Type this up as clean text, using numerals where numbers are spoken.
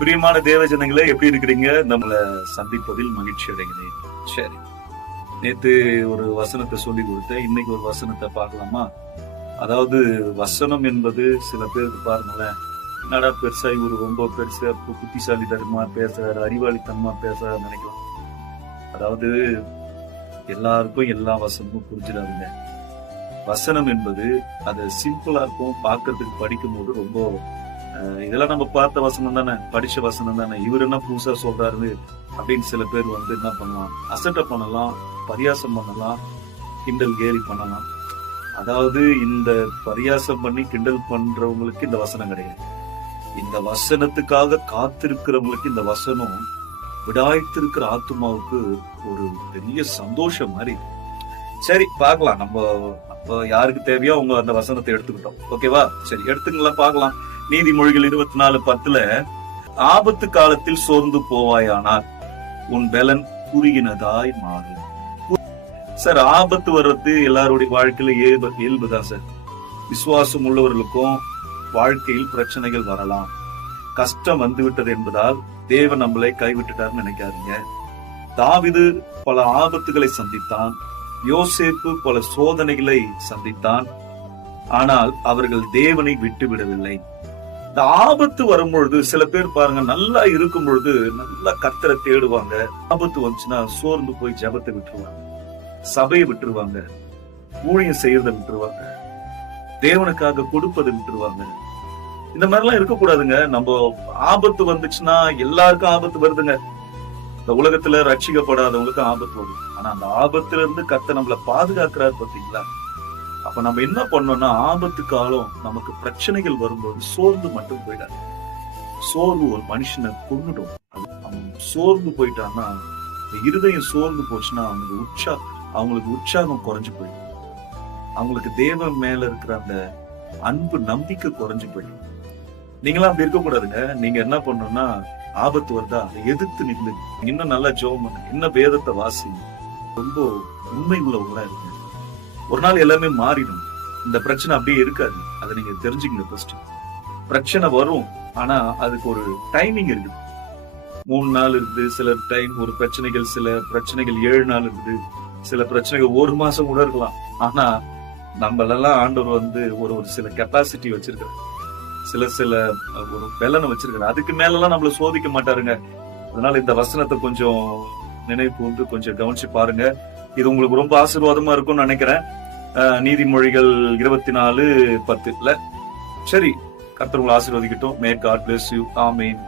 பிரியமான தேவ ஜனங்களே, எப்படி இருக்கிறீங்க? நம்மள சந்திப்பதில் மகிழ்ச்சி அடைகிறேன். சரி, நேத்து ஒரு வசனத்தை சொல்லி கொடுத்தேன். இன்னைக்கு ஒரு வசனத்தை பார்க்கலாமா? அதாவது வசனம் என்பது சில பேருக்கு பாருங்களேன், என்னடா பெருசா இவரு ரொம்ப பெருசா புத்திசாலித்தனமா பேசுறாரு, அறிவாளித்தனமா பேசுறாரு நினைக்கலாம். அதாவது எல்லாருக்கும் எல்லா வசனமும் புரிஞ்சிடாதுங்க. வசனம் என்பது அது சிம்பிளா இருக்கும், பார்க்கறதுக்கு படிக்கும் போது ரொம்ப இதெல்லாம் நம்ம பார்த்த வசனம் தானே, படிச்ச வசனம் தானே, இவர் என்ன புதுசா சொல்றாரு அப்படின்னு சில பேர் வந்து என்ன பண்ணலாம், அசட்டை பண்ணலாம், பரியாசம் பண்ணலாம், கிண்டல் கேலி பண்ணலாம். அதாவது இந்த பரியாசம் பண்ணி கிண்டல் பண்றவங்களுக்கு இந்த வசனம் கிடையாது. இந்த வசனத்துக்காக காத்திருக்கிறவங்களுக்கு இந்த வசனம் விடாய்த்திருக்கிற ஆத்மாவுக்கு ஒரு பெரிய சந்தோஷம் மாதிரி. சரி, பார்க்கலாம். நம்ம அப்ப யாருக்கு தேவையோ அவங்க அந்த வசனத்தை எடுத்துக்கிட்டோம். ஓகேவா? சரி, எடுத்துக்கலாம், பார்க்கலாம். நீதிமொழிகள் 24:10 ஆபத்து காலத்தில் சோர்ந்து போவாயானால் உன் பலன் குறுகினதாய் மாறும். சார், ஆபத்து வர்றது எல்லாருடைய வாழ்க்கையில இயல்புதான் சார். விசுவாசம் உள்ளவர்களுக்கும் வாழ்க்கையில் பிரச்சனைகள் வரலாம். கஷ்டம் வந்து விட்டது என்பதால் தேவன் நம்மளை கைவிட்டுட்டார்னு நினைக்காதீங்க. தாவீது பல ஆபத்துகளை சந்தித்தான், யோசேப்பு பல சோதனைகளை சந்தித்தான். ஆனால் அவர்கள் தேவனை விட்டு விடவில்லை. இந்த ஆபத்து வரும்பொழுது சில பேர் பாருங்க, நல்லா இருக்கும் பொழுது நல்லா கர்த்தரை தேடுவாங்க. ஆபத்து வந்துச்சுன்னா சோர்ந்து போய் ஜெபத்தை விட்டுருவாங்க, சபையை விட்டுருவாங்க, ஊழியம் செய்யறதை விட்டுருவாங்க, தேவனுக்காக கொடுப்பதை விட்டுருவாங்க. இந்த மாதிரிலாம் இருக்கக்கூடாதுங்க. நம்ம ஆபத்து வந்துச்சுன்னா எல்லாருக்கும் ஆபத்து வருதுங்க. இந்த உலகத்துல ரட்சிக்கப்படாதவங்களுக்கு ஆபத்து வரும். ஆனா அந்த ஆபத்துல இருந்து கர்த்தர் நம்மளை பாதுகாக்கிறாரு பாத்தீங்களா? அப்ப நம்ம என்ன பண்ணோம்னா, ஆபத்து காலம் நமக்கு பிரச்சனைகள் வரும்போது சோர்ந்து மட்டும் போயிடாது. சோர்வு ஒரு மனுஷனை கொன்னுடும். அவன் சோர்ந்து போயிட்டான்னா, இருதயம் சோர்ந்து போச்சுன்னா அவங்களுக்கு உற்சாகம் குறைஞ்சு போயிடும். அவங்களுக்கு தேவன் மேல இருக்கிற அந்த அன்பு நம்பிக்கை குறைஞ்சு போயிடும். நீங்களாம் அப்படி இருக்கக்கூடாதுங்க. நீங்க என்ன பண்ணணும்னா, ஆபத்து வருதா அதை எதிர்த்து நின்று இன்னும் நல்லா ஜெபம் பண்ணுங்க, இன்னும் வேதத்தை வாசிங்க, ரொம்ப உண்மை உள்ளவங்களா இருக்கு. ஒரு நாள் எல்லாமே மாறிடும். இந்த பிரச்சனை அப்படியே இருக்காது. அதை நீங்க தெரிஞ்சுக்கங்க. ஃபர்ஸ்ட் பிரச்சனை வரும், ஆனா அதுக்கு ஒரு டைமிங் இருக்குது. 3 நாள் இருக்குது சில டைம் ஒரு பிரச்சனைகள், சில பிரச்சனைகள் 7 நாள் இருக்குது, சில பிரச்சனைகள் 1 மாசம் கூட இருக்கலாம். ஆனா நம்மளெல்லாம் ஆண்டவர் வந்து ஒரு சில கெப்பாசிட்டி வச்சிருக்காரு, சில ஒரு பலனை வச்சிருக்காரு. அதுக்கு மேலெல்லாம் நம்மள சோதிக்க மாட்டாருங்க. அதனால இந்த வசனத்தை கொஞ்சம் நினைவு கூர்ந்து கொஞ்சம் கவனிச்சு பாருங்க. இது உங்களுக்கு ரொம்ப ஆசீர்வாதமா இருக்கும்னு நினைக்கிறேன். நீதிமொழிகள் 24:10. சரி, கர்த்தர் உங்களை ஆசீர்வதிக்கட்டும். May God bless you. Amen.